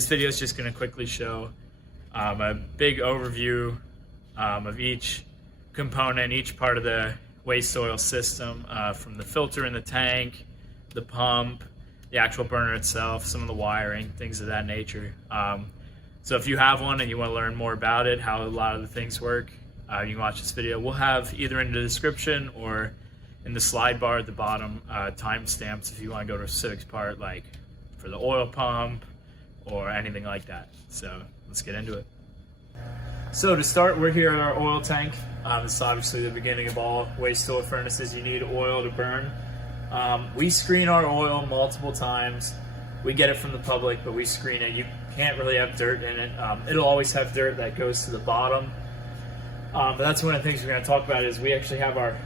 This video is just going to quickly show a big overview of each component, each part of the waste oil system, from the filter in the tank, the pump, the actual burner itself, some of the wiring, things of that nature. So if you have one and you want to learn more about it, how a lot of the things work, you can watch this video. We'll have either in the description or in the slide bar at the bottom timestamps if you want to go to a specific part, like for the oil pump or anything like that. So let's get into it. So to start, we're here at our oil tank. This is obviously the beginning of all waste oil furnaces. You need oil to burn. We screen our oil multiple times. We get it from the public, but we screen it. You can't really have dirt in it. It'll always have dirt that goes to the bottom. But that's one of the things we're going to talk about is we actually have our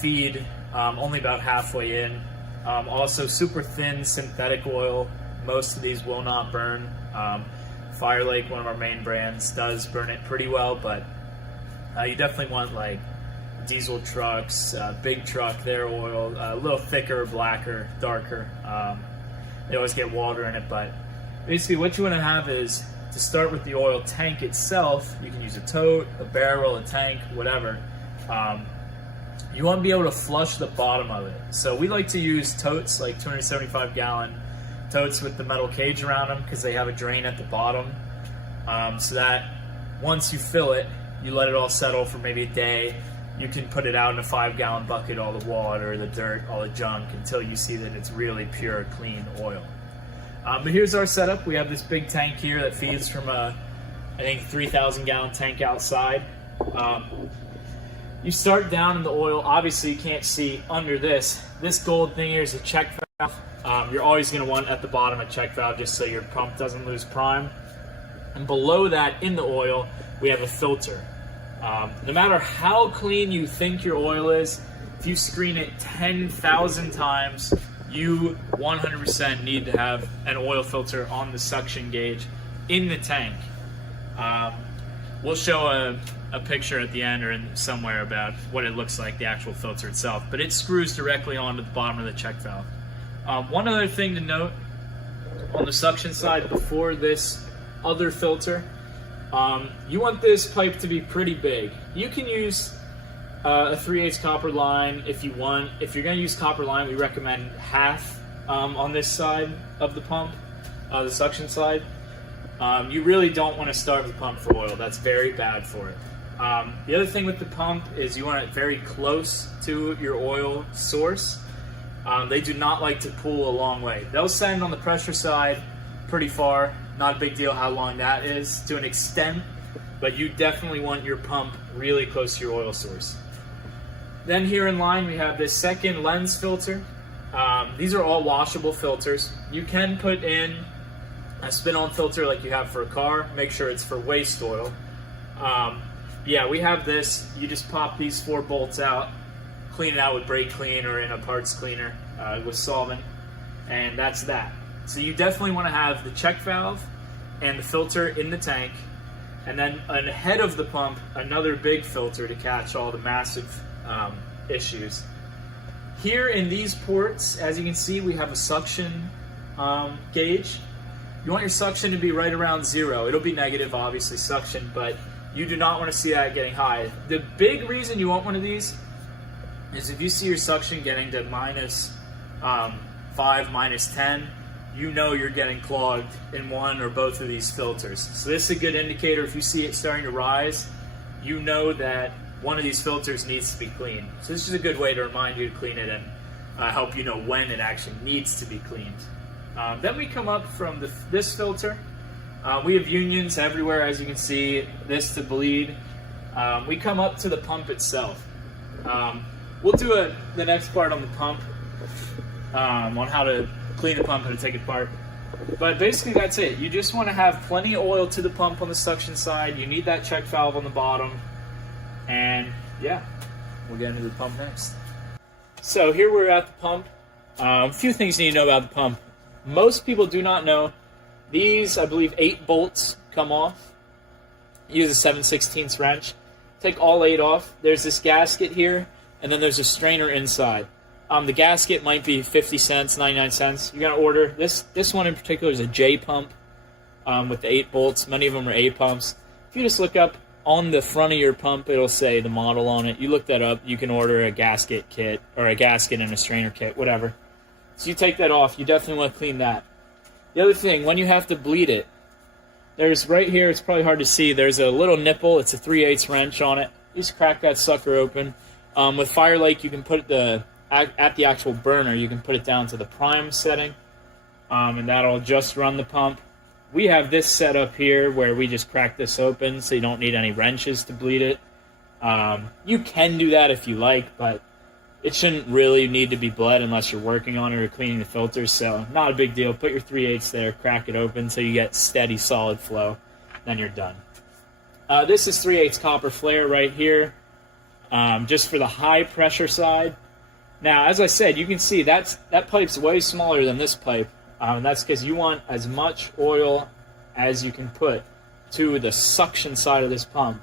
feed only about halfway in. Also super thin synthetic oil. Most of these will not burn. Fire Lake, one of our main brands, does burn it pretty well, but you definitely want like diesel trucks, big truck, their oil, a little thicker, blacker, darker. They always get water in it, but basically what you want to have is, to start with the oil tank itself, you can use a tote, a barrel, a tank, whatever. You want to be able to flush the bottom of it. So we like to use totes, like 275 gallon totes with the metal cage around them, because they have a drain at the bottom, so that once you fill it, you let it all settle for maybe a day. You can put it out in a 5-gallon bucket, all the water, the dirt, all the junk, until you see that it's really pure, clean oil. But here's our setup. We have this big tank here that feeds from a, I think, 3,000 gallon tank outside. You start down in the oil. Obviously you can't see under this. This gold thing here is a check valve. You're always going to want at the bottom a check valve just so your pump doesn't lose prime. And below that, in the oil, we have a filter. No matter how clean you think your oil is, if you screen it 10,000 times, you 100% need to have an oil filter on the suction gauge in the tank. We'll show a picture at the end or in somewhere about what it looks like, the actual filter itself, but it screws directly onto the bottom of the check valve. One other thing to note, on the suction side, before this other filter, you want this pipe to be pretty big. You can use a 3/8 copper line if you want. If you're going to use copper line, we recommend half on this side of the pump, the suction side. You really don't want to starve the pump for oil. That's very bad for it. The other thing with the pump is you want it very close to your oil source. They do not like to pull a long way. They'll send on the pressure side pretty far. Not a big deal how long that is to an extent, but you definitely want your pump really close to your oil source. Then here in line we have this second lens filter. These are all washable filters. You can put in a spin-on filter like you have for a car. Make sure it's for waste oil. Yeah, we have this. You just pop these 4 bolts out, clean it out with brake clean or in a parts cleaner with solvent, and that's that. So you definitely want to have the check valve and the filter in the tank, and then ahead of the pump, another big filter to catch all the massive issues. Here in these ports, as you can see, we have a suction gauge. You want your suction to be right around 0. It'll be negative, obviously, suction, but you do not want to see that getting high. The big reason you want one of these is if you see your suction getting to minus 5, minus 10, you know you're getting clogged in one or both of these filters. So this is a good indicator. If you see it starting to rise, you know that one of these filters needs to be cleaned. So this is a good way to remind you to clean it and help you know when it actually needs to be cleaned. Then we come up from this filter. We have unions everywhere, as you can see, this to bleed. We come up to the pump itself. We'll do the next part on the pump, on how to clean the pump and to take it apart. But basically that's it. You just want to have plenty of oil to the pump on the suction side. You need that check valve on the bottom. And yeah, we'll get into the pump next. So here we're at the pump. A few things you need to know about the pump. Most people do not know these, I believe, 8 bolts come off. Use a 7/16 wrench. Take all 8 off. There's this gasket here, and then there's a strainer inside. The gasket might be 50 cents, 99 cents. You're gonna order this one in particular is a J pump. with the 8 bolts. Many of them are A pumps. If you just look up on the front of your pump, it'll say the model on it. You look that up, you can order a gasket kit, or a gasket and a strainer kit, whatever. So you take that off, you definitely want to clean that. The other thing, when you have to bleed it, there's right here, it's probably hard to see, there's a little nipple, it's a 3/8 wrench on it. You just crack that sucker open. With Firelake, you can put it at the actual burner, you can put it down to the prime setting, and that'll just run the pump. We have this set up here where we just crack this open, so you don't need any wrenches to bleed it. You can do that if you like, but it shouldn't really need to be bled unless you're working on it or cleaning the filters, so not a big deal. Put your 3/8 there, crack it open so you get steady, solid flow, then you're done. This is 3/8 copper flare right here, just for the high pressure side. Now, as I said, you can see that pipe's way smaller than this pipe. That's because you want as much oil as you can put to the suction side of this pump.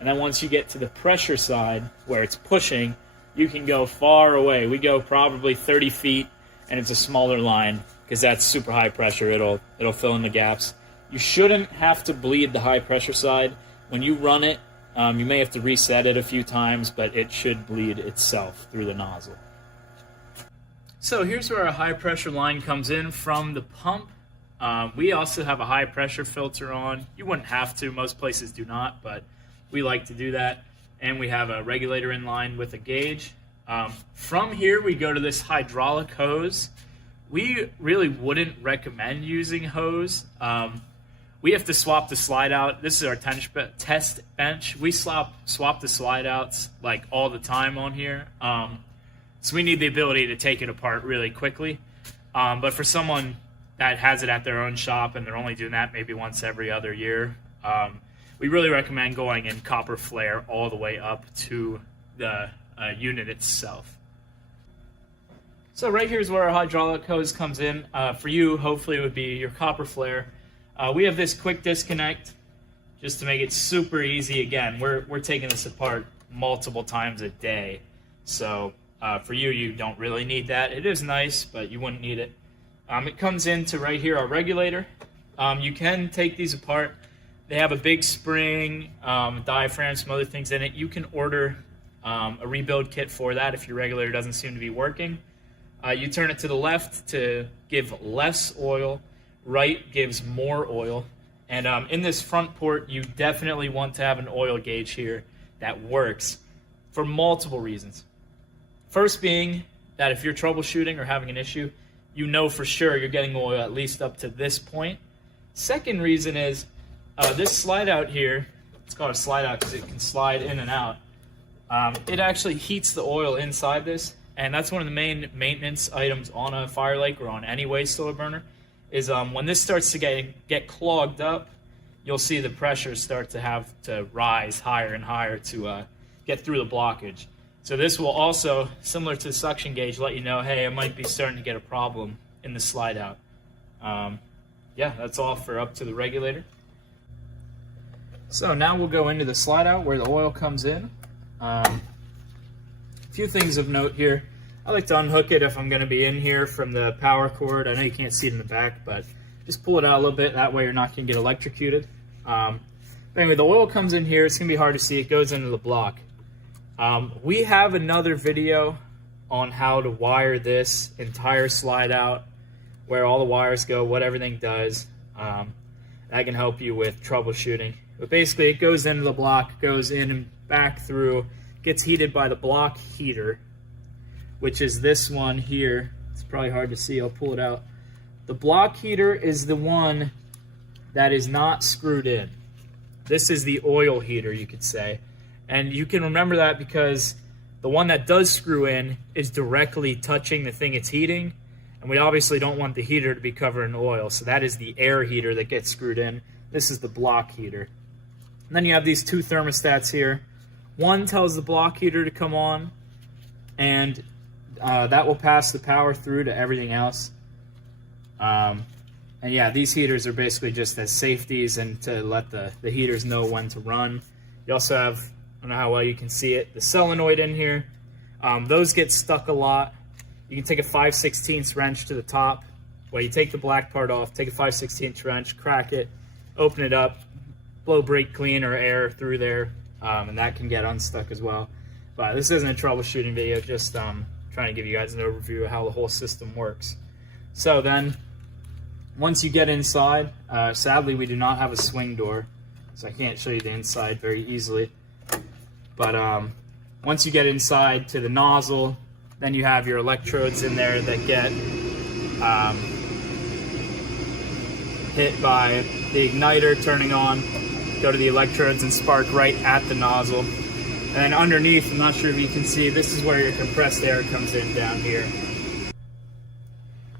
And then once you get to the pressure side, where it's pushing, you can go far away. We go probably 30 feet, and it's a smaller line, because that's super high pressure. It'll fill in the gaps. You shouldn't have to bleed the high pressure side. When you run it, you may have to reset it a few times, but it should bleed itself through the nozzle. So here's where our high pressure line comes in from the pump. We also have a high pressure filter on. You wouldn't have to, most places do not, but we like to do that. And we have a regulator in line with a gauge. From here we go to this hydraulic hose. We really wouldn't recommend using hose. We have to swap the slide out. This is our test bench. We swap the slide outs like all the time on here. So we need the ability to take it apart really quickly. But for someone that has it at their own shop and they're only doing that maybe once every other year, we really recommend going in copper flare all the way up to the unit itself. So right here is where our hydraulic hose comes in. For you, hopefully it would be your copper flare. We have this quick disconnect just to make it super easy. Again, we're taking this apart multiple times a day. So for you, you don't really need that. It is nice, but you wouldn't need it. It comes into right here, our regulator. You can take these apart. They have a big spring, diaphragm, some other things in it. You can order a rebuild kit for that if your regulator doesn't seem to be working. You turn it to the left to give less oil. Right gives more oil. And in this front port, you definitely want to have an oil gauge here that works for multiple reasons. First being that if you're troubleshooting or having an issue, you know for sure you're getting oil at least up to this point. Second reason is this slide out here, it's called a slide out because it can slide in and out. It actually heats the oil inside this, and that's one of the main maintenance items on a Firelake or on any waste oil burner, is when this starts to get clogged up, you'll see the pressure start to have to rise higher and higher to get through the blockage. So this will also, similar to the suction gauge, let you know, hey, I might be starting to get a problem in the slide out. Yeah, that's all for up to the regulator. So now we'll go into the slide out where the oil comes in. A few things of note here. I like to unhook it if I'm going to be in here from the power cord. I know you can't see it in the back, but just pull it out a little bit. That way you're not going to get electrocuted. But anyway, the oil comes in here. It's going to be hard to see. It goes into the block. We have another video on how to wire this entire slide out, where all the wires go, what everything does. That can help you with troubleshooting. But basically, it goes into the block, goes in and back through, gets heated by the block heater, which is this one here. It's probably hard to see. I'll pull it out. The block heater is the one that is not screwed in. This is the oil heater, you could say. And you can remember that because the one that does screw in is directly touching the thing it's heating. And we obviously don't want the heater to be covered in oil. So that is the air heater that gets screwed in. This is the block heater. And then you have these two thermostats here. One tells the block heater to come on, and that will pass the power through to everything else. And yeah, these heaters are basically just as safeties and to let the heaters know when to run. You also have, I don't know how well you can see it, the solenoid in here. Those get stuck a lot. You can take a 5/16 wrench to the top. Well, you take the black part off, take a 5/16 wrench, crack it, open it up, blow brake clean or air through there, and that can get unstuck as well. But this isn't a troubleshooting video, just trying to give you guys an overview of how the whole system works. So then, once you get inside, sadly we do not have a swing door, so I can't show you the inside very easily. But once you get inside to the nozzle, then you have your electrodes in there that get hit by the igniter turning on, go to the electrodes and spark right at the nozzle. And then underneath, I'm not sure if you can see, this is where your compressed air comes in down here.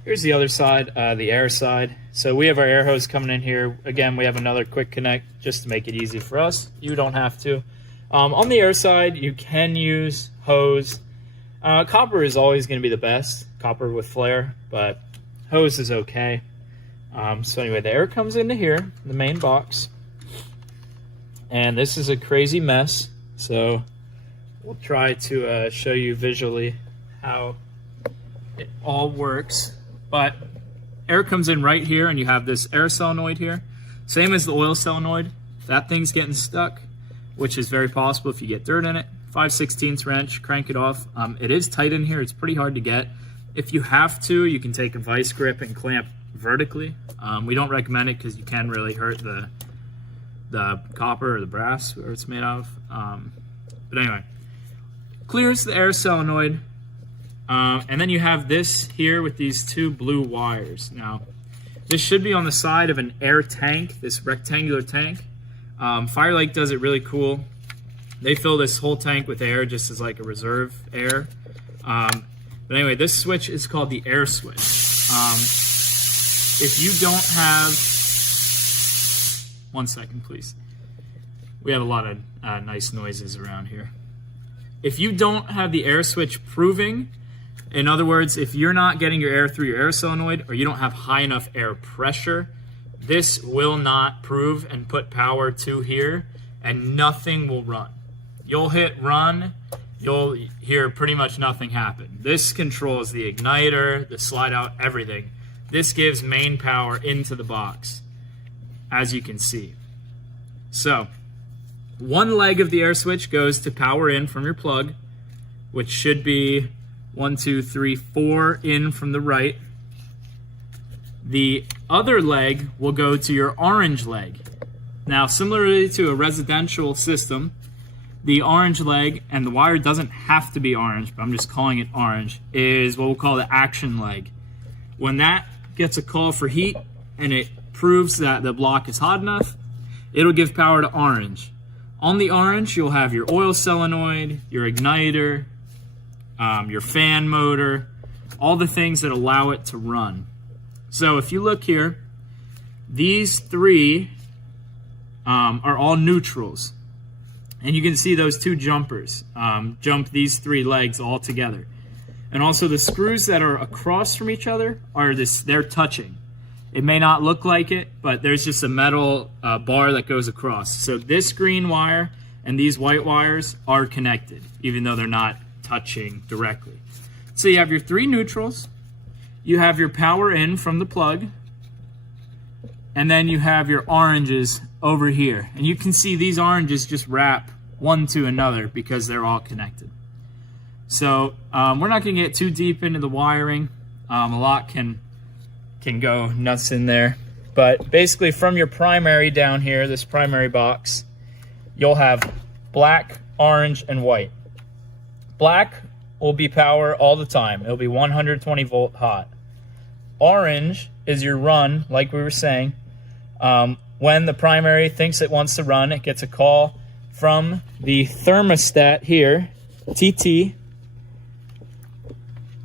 Here's the other side, the air side. So we have our air hose coming in here. Again, we have another quick connect just to make it easy for us. You don't have to. On the air side, you can use hose. Copper is always going to be the best, copper with flare, but hose is okay. So anyway, the air comes into here, the main box. And this is a crazy mess, so we'll try to show you visually how it all works. But air comes in right here, and you have this air solenoid here. Same as the oil solenoid. If that thing's getting stuck, which is very possible if you get dirt in it, 5/16 wrench, crank it off. It is tight in here, it's pretty hard to get. If you have to, you can take a vice grip and clamp vertically. We don't recommend it because you can really hurt the copper or the brass, whatever it's made out of. But anyway, clears the air solenoid. And then you have this here with these two blue wires. Now, this should be on the side of an air tank, this rectangular tank. Fire Lake does it really cool. They fill this whole tank with air just as like a reserve air. But anyway, this switch is called the air switch. If you don't have, one second please. We have a lot of nice noises around here. If you don't have the air switch proving, in other words, if you're not getting your air through your air solenoid or you don't have high enough air pressure, this will not prove and put power to here, and nothing will run. You'll hit run, you'll hear pretty much nothing happen. This controls the igniter, the slide out, everything. This gives main power into the box, as you can see. So, one leg of the air switch goes to power in from your plug, which should be 1, 2, 3, 4 in from the right. The other leg will go to your orange leg. Now, similarly to a residential system, the orange leg, and the wire doesn't have to be orange, but I'm just calling it orange, is what we'll call the action leg. When that gets a call for heat and it proves that the block is hot enough, it'll give power to orange. On the orange, you'll have your oil solenoid, your igniter, your fan motor, all the things that allow it to run. So if you look here, these three are all neutrals. And you can see those two jumpers jump these three legs all together. And also the screws that are across from each other they're touching. It may not look like it, but there's just a metal bar that goes across. So this green wire and these white wires are connected, even though they're not touching directly. So you have your three neutrals, you have your power in from the plug, and then you have your oranges over here. And you can see these oranges just wrap one to another because they're all connected. So we're not going to get too deep into the wiring. A lot can go nuts in there. But basically from your primary down here, this primary box, you'll have black, orange, and white. Black will be power all the time. It'll be 120 volt hot. Orange is your run, like we were saying. When the primary thinks it wants to run, it gets a call from the thermostat here, TT.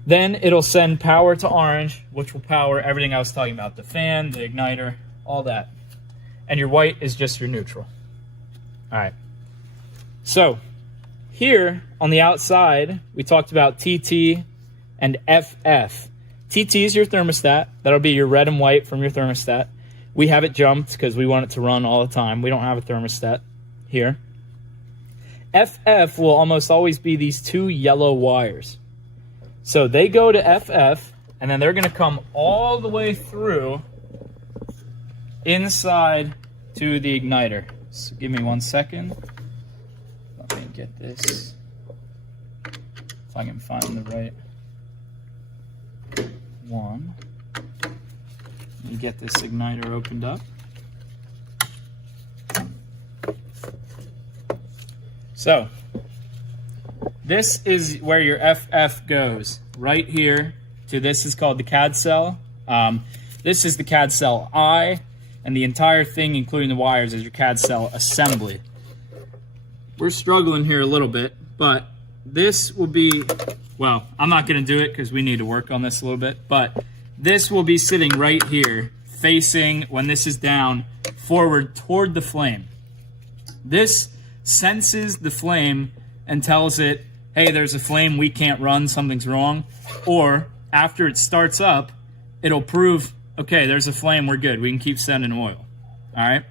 Then it'll send power to orange, which will power everything I was talking about, the fan, the igniter, all that. And your white is just your neutral. All right. So here on the outside, we talked about TT and FF. TT is your thermostat. That'll be your red and white from your thermostat. We have it jumped because we want it to run all the time. We don't have a thermostat here. FF will almost always be these two yellow wires. So they go to FF, and then they're going to come all the way through inside to the igniter. So give me 1 second. Let me get this, if I can find the right one. You get this igniter opened up. So this is where your FF goes, right here to this is called the CAD cell. This is the CAD cell I, and the entire thing, including the wires, is your CAD cell assembly. We're struggling here a little bit, but this will be, well, I'm not going to do it because we need to work on this a little bit, but this will be sitting right here, facing, when this is down, forward toward the flame. This senses the flame and tells it, hey, there's a flame, we can't run, something's wrong. Or after it starts up, it'll prove, okay, there's a flame, we're good, we can keep sending oil. All right?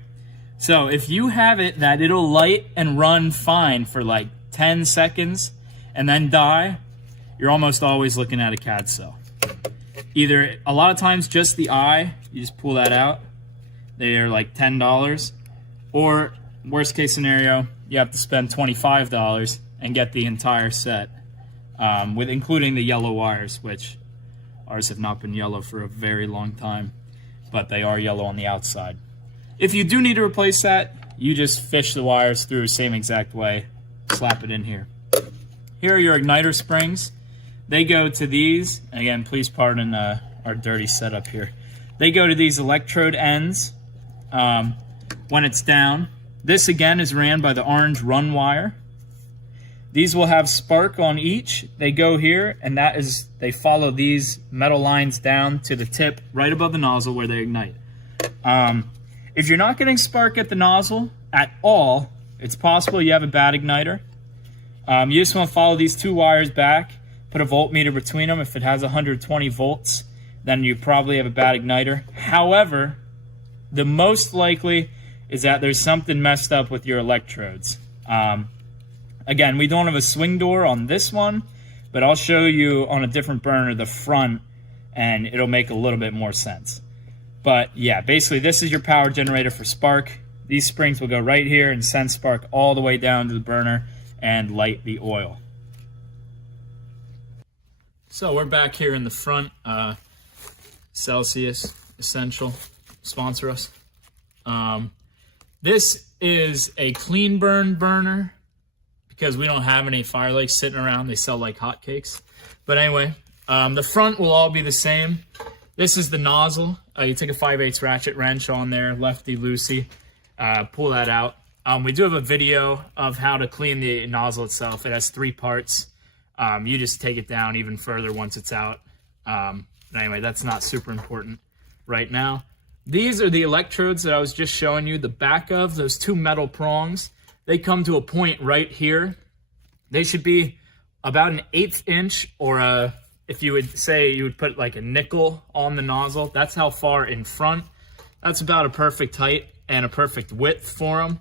So if you have it that it'll light and run fine for like 10 seconds and then die, you're almost always looking at a CAD cell. Either, a lot of times, just the eye, you just pull that out, they are like $10, or worst case scenario, you have to spend $25 and get the entire set, with including the yellow wires, which ours have not been yellow for a very long time, but they are yellow on the outside. If you do need to replace that, you just fish the wires through the same exact way, slap it in here. Here are your igniter springs. They go to these, and again, please pardon our dirty setup here. They go to these electrode ends when it's down. This again is ran by the orange run wire. These will have spark on each. They go here, and that is, they follow these metal lines down to the tip right above the nozzle where they ignite. If you're not getting spark at the nozzle at all, it's possible you have a bad igniter. You just want to follow these two wires back, put a voltmeter between them. If it has 120 volts, then you probably have a bad igniter. However, the most likely is that there's something messed up with your electrodes. Again, we don't have a swing door on this one, but I'll show you on a different burner the front, and it'll make a little bit more sense. But yeah, basically this is your power generator for spark. These springs will go right here and send spark all the way down to the burner and light the oil. So we're back here in the front. Celsius Essential, sponsor us. This is a clean burn burner because we don't have any Fire Lakes sitting around. They sell like hotcakes. But anyway, the front will all be the same. This is the nozzle. You take a 5/8 ratchet wrench on there, lefty-loosey, pull that out. We do have a video of how to clean the nozzle itself. It has 3 parts. You just take it down even further once it's out. But anyway, that's not super important right now. These are the electrodes that I was just showing you the back of, those 2 metal prongs. They come to a point right here. They should be about an 1/8 inch, or if you would say you would put like a nickel on the nozzle, that's how far in front. That's about a perfect height and a perfect width for them.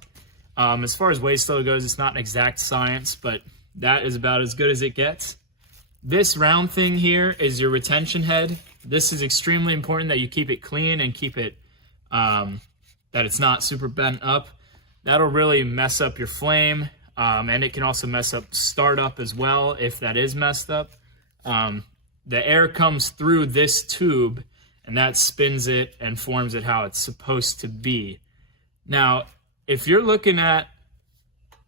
As far as waste load goes, it's not an exact science, but that is about as good as it gets. This round thing here is your retention head. This is extremely important that you keep it clean and keep it, that it's not super bent up. That'll really mess up your flame, and it can also mess up startup as well if that is messed up. The air comes through this tube, and that spins it and forms it how it's supposed to be. Now, if you're looking at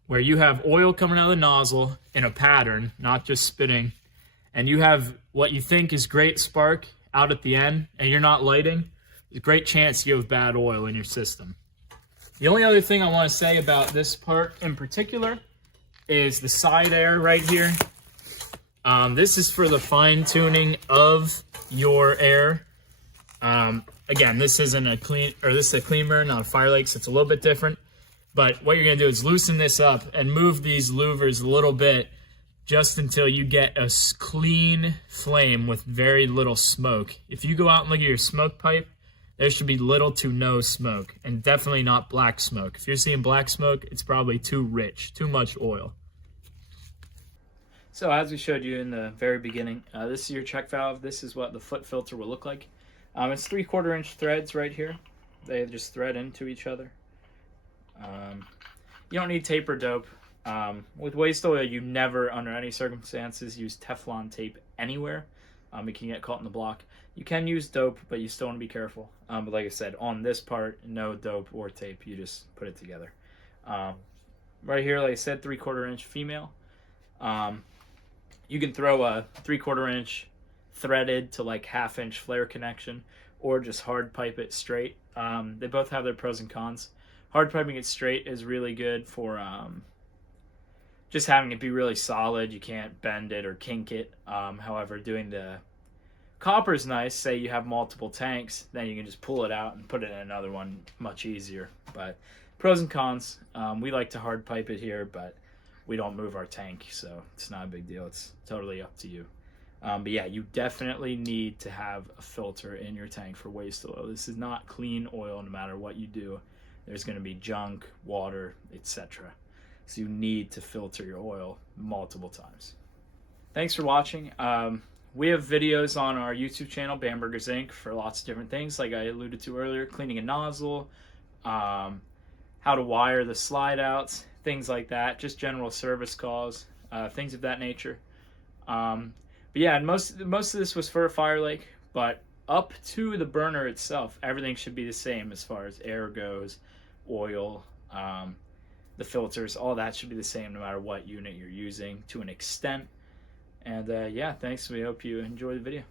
where you have oil coming out of the nozzle in a pattern, not just spitting, and you have what you think is great spark out at the end, and you're not lighting, there's a great chance you have bad oil in your system. The only other thing I want to say about this part in particular is the side air right here. This is for the fine tuning of your air. Again, this isn't a clean, or this is a clean burn, not a Fire Lake, so it's a little bit different. But what you're gonna do is loosen this up and move these louvers a little bit just until you get a clean flame with very little smoke. If you go out and look at your smoke pipe, there should be little to no smoke, and definitely not black smoke. If you're seeing black smoke, it's probably too rich, too much oil. So as we showed you in the very beginning, this is your check valve. This is what the foot filter will look like. It's 3/4 inch threads right here. They just thread into each other. You don't need tape or dope. With waste oil, you never, under any circumstances, use Teflon tape anywhere. It can get caught in the block. You can use dope, but you still want to be careful. But like I said, on this part, no dope or tape. You just put it together. Right here, like I said, 3/4 inch female. You can throw a 3/4 inch threaded to like 1/2 inch flare connection, or just hard pipe it straight. They both have their pros and cons. Hard piping it straight is really good for just having it be really solid. You can't bend it or kink it. However, doing the copper is nice. Say you have multiple tanks, then you can just pull it out and put it in another one much easier. But pros and cons. We like to hard pipe it here, but we don't move our tank, so it's not a big deal. It's totally up to you. But yeah, you definitely need to have a filter in your tank for waste oil. This is not clean oil no matter what you do. There's going to be junk, water, etc. So you need to filter your oil multiple times. Thanks for watching. We have videos on our YouTube channel, Bamberger's Inc., for lots of different things, like I alluded to earlier, cleaning a nozzle, how to wire the slide outs, things like that, just general service calls, things of that nature. But yeah, and most of this was for a fire lake, but up to the burner itself, everything should be the same as far as air goes, oil, the filters, all that should be the same no matter what unit you're using to an extent. And yeah, thanks. We hope you enjoy the video.